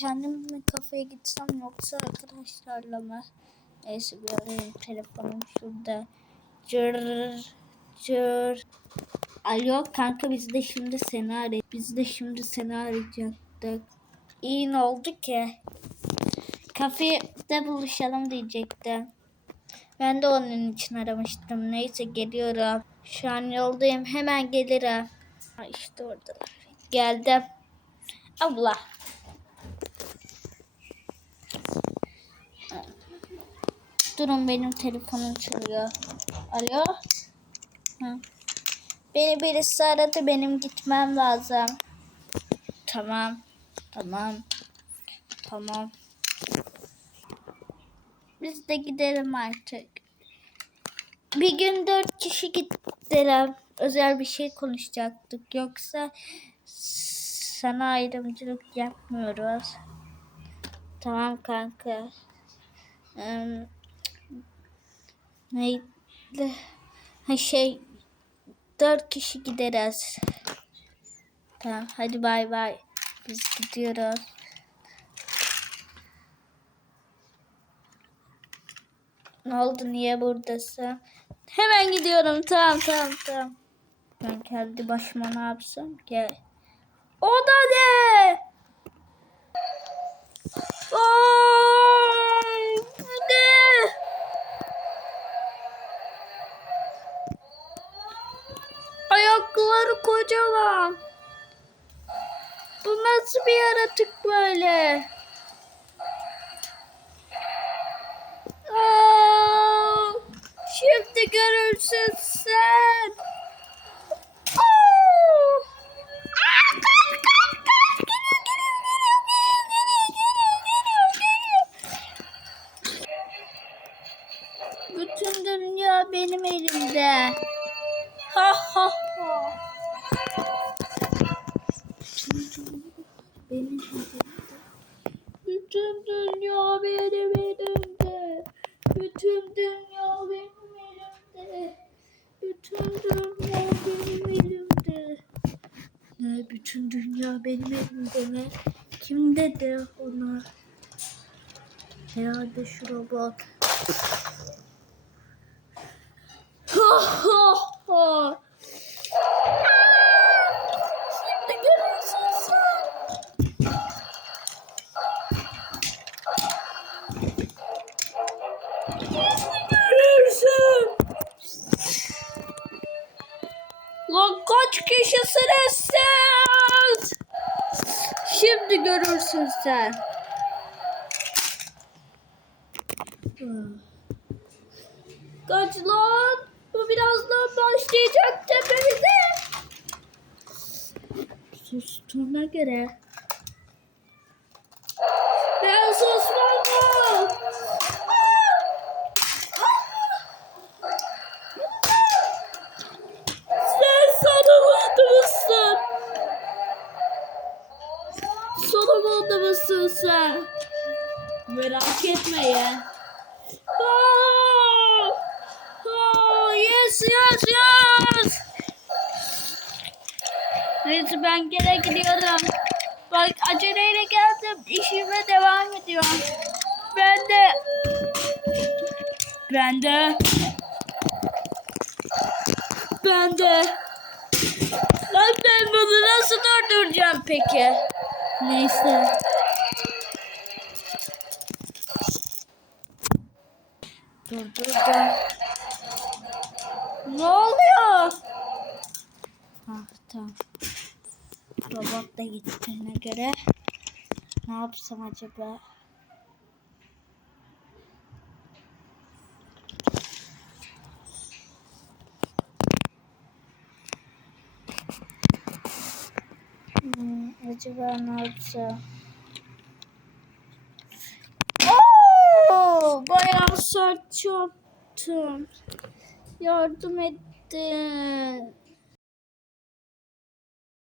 kendim mi kafeye gitsem yoksa arkadaşlarla mı? Neyse bir telefonum şurada. Cır cır. Alo kanka biz de şimdi seni arayacaktık. Biz de şimdi seni arayacaktık. İyi ne oldu ki? Kafede buluşalım diyecektim. Ben de onun için aramıştım. Neyse geliyorum. Şu an yoldayım. Hemen gelirim. Ha, işte oradalar. Geldim. Abla. Durun benim telefonum çalıyor. Alo. Hı. Beni birisi aradı. Benim gitmem lazım. Tamam. Tamam. Tamam. Biz de gidelim artık. Bir gün dört kişi gidelim. Özel bir şey konuşacaktık. Yoksa sana ayrımcılık yapmıyoruz. Tamam kanka. Ee, neydi? Ha şey dört kişi gideriz. Tamam hadi bay bay. Biz gidiyoruz. Ne oldu niye buradasın? Hemen gidiyorum tamam tamam tamam. Ben kendi başıma ne yapsam gel. O da ne? Ay, bu ne? Ayakları kocaman. Bu nasıl bir yaratık böyle? Aa, şimdi görürsün sen. Aa! Kaç, kaç, kaç. Geliyor, geliyor, geliyor, geliyor, geliyor, geliyor, geliyor. Bütün dünya benim elimde. Ha ha ha. Bütün dünya benim elimde. Bütün dünya benim elimde. Bütün dünya benim elimde. Ne bütün dünya benim elimde mi? Kim dedi ona? Herhalde şu robot. Ha ha ha. Görürsün sen. Kaç lan? Bu birazdan başlayacak tepemize. Sustuğuna göre. Sen? Merak etme ya. Aa! Aa, yes yes yes. Neyse ben gene gidiyorum. Bak aceleyle geldim. İşime devam ediyorum. Ben de ben de ben de Lan ben bunu nasıl durduracağım peki? Neyse. Durdurdum. Ne oluyor? Ah tamam. Robot da gittiğine göre ne yapsam acaba? Hmm, acaba ne yapsam? Sert çarptım. Yardım edin.